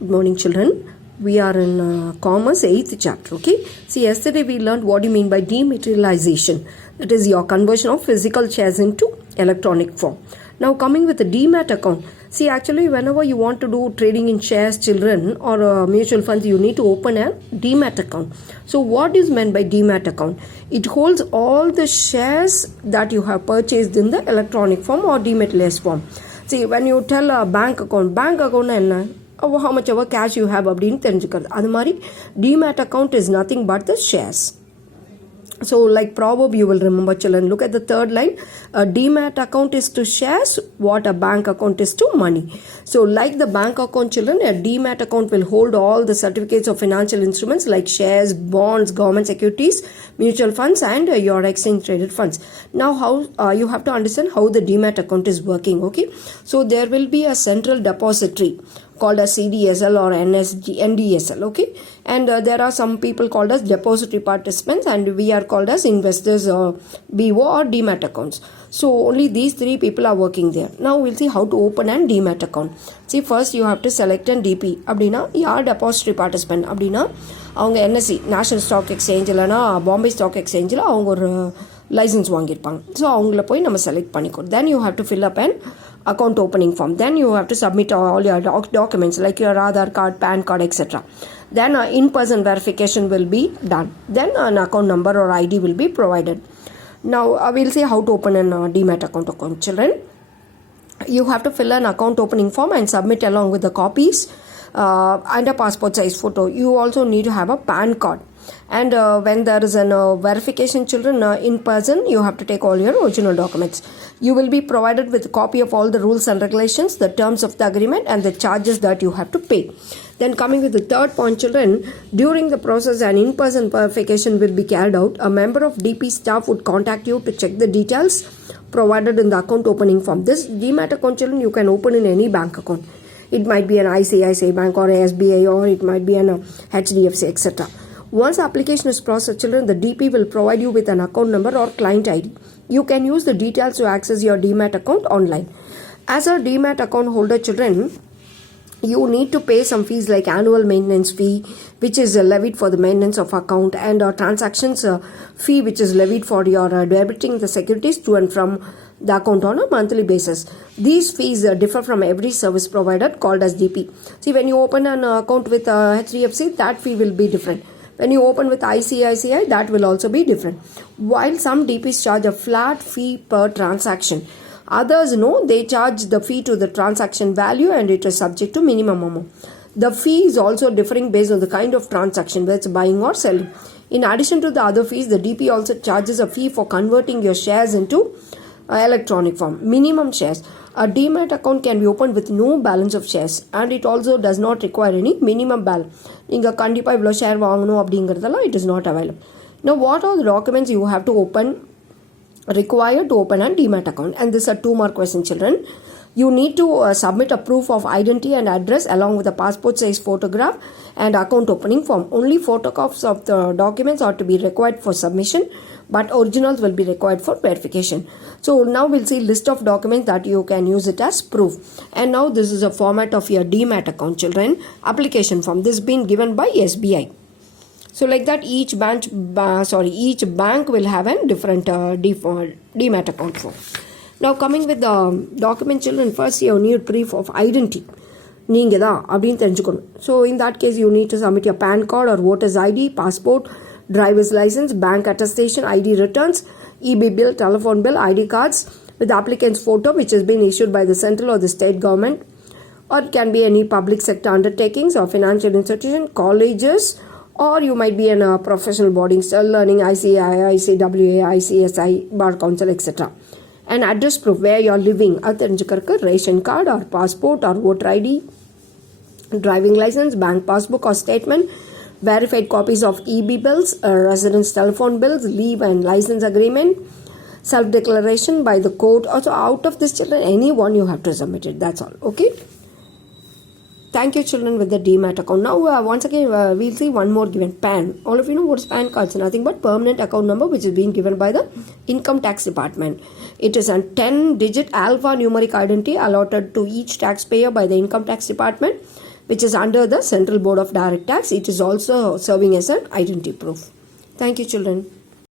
Good morning, children. We are in Commerce 8th chapter. Okay. See, yesterday we learned what do you mean by dematerialization. That is your conversion of physical shares into electronic form. Now coming with the demat account. See, actually whenever you want to do trading in shares, children, or mutual funds, you need to open a demat account. So what is meant by demat account? It holds all the shares that you have purchased in the electronic form or dematerialized form. See, when you tell a bank account என்ன how much ever cash you have அப்படின்னு தெரிஞ்சுக்கிறது. அது மாதிரி demat account is nothing but the shares. So like proverb you will remember, children. Look at the third line. A demat account is to shares what a bank account is to money. So like the bank account, children, a demat account will hold all the certificates of financial instruments like shares, bonds, government securities, mutual funds, and your exchange traded funds. Now how you have to understand how the demat account is working. Okay, so there will be a central depository called as CDSL or NDSL, okay, and there are some people called as depository participants, and we are called as investors, BO or demat accounts. So only these three people are working there. Now we'll see how to open an demat account. See, first you have to select an DP. அப்படின்னா யார் depository participant அப்படின்னா அவங்க NSE national stock exchange இல்லைனா Bombay stock எக்ஸ்சேஞ்சில் அவங்க ஒரு licence வாங்கியிருப்பாங்க. So அவங்கள போய் நம்ம செலக்ட் பண்ணிக்கணும். Then you have to fill up and account opening form. Then you have to submit all your documents like your Aadhaar card, PAN card, etc. Then in-person verification will be done. Then an account number or ID will be provided. Now we'll see how to open an demat account, children. You have to fill an account opening form and submit along with the copies and a passport size photo. You also need to have a PAN card. And when there is a verification, children, in person, you have to take all your original documents. You will be provided with a copy of all the rules and regulations, the terms of the agreement, and the charges that you have to pay. Then coming with the third point, children, during the process an in-person verification will be carried out. A member of DP staff would contact you to check the details provided in the account opening form. This demat account, children, you can open in any bank account. It might be an ICICI bank or SBI, or it might be an HDFC, etc. Once application is processed, children, the DP will provide you with an account number or client ID. You can use the details to access your demat account online. As a demat account holder, children, you need to pay some fees like annual maintenance fee, which is levied for the maintenance of account, and transactions fee, which is levied for your debiting the securities to and from the account on a monthly basis. These fees differ from every service provider called as DP. See, when you open an account with HDFC, that fee will be different. When you open with ICICI, that will also be different. While some DPs charge a flat fee per transaction, others they charge the fee to the transaction value, and it is subject to minimum amount. The fee is also differing based on the kind of transaction, whether it's buying or selling. In addition to the other fees, the DP also charges a fee for converting your shares into electronic form. Minimum shares. A demat account can be opened with no balance of shares, and it also does not require any minimum balance. நீங்கள் கண்டிப்பாக இவ்வளோ share வாங்கணும் அப்படிங்கிறதெல்லாம் it is not available. Now what are the documents you have to required to open a demat account? And these are 2 more questions, children. You need to submit a proof of identity and address along with a passport size photograph and account opening form. Only photocopies of the documents are to be required for submission, but originals will be required for verification. So now we'll see list of documents that you can use it as proof. And now this is a format of your demat account, children. Application form. This being given by SBI. So like that, each bank will have a different demat account form. Now coming with the document, children, first you need proof of identity. நீங்கள் தான் அப்படின்னு தெரிஞ்சுக்கணும். So in that case, you need to submit your PAN card or voter's ID, passport, driver's license, bank attestation, ID returns, EB bill, telephone bill, ID cards with applicant's photo which has been issued by the central or the state government, or it can be any public sector undertakings or financial institution, colleges, or you might be in a professional boarding still learning ICI, ICWA, ICSI, Bar Council, etc. And address proof where you are living. அது தெரிஞ்சுக்கிறதுக்கு ration card or passport or voter ID, driving license, bank passbook or statement, verified copies of EB bills, residence telephone bills, leave and license agreement, self-declaration by the court. Also out of this, children, any one you have to submit it. That's all. Okay. Thank you, children, with the demat account. Now once again we'll see one more given, PAN. All of you know what is PAN card. It's nothing but permanent account number which is being given by the income tax department. It is a 10-digit alphanumeric identity allotted to each taxpayer by the income tax department. which is under the Central Board of Direct Tax. It is also serving as an identity proof. Thank you, children.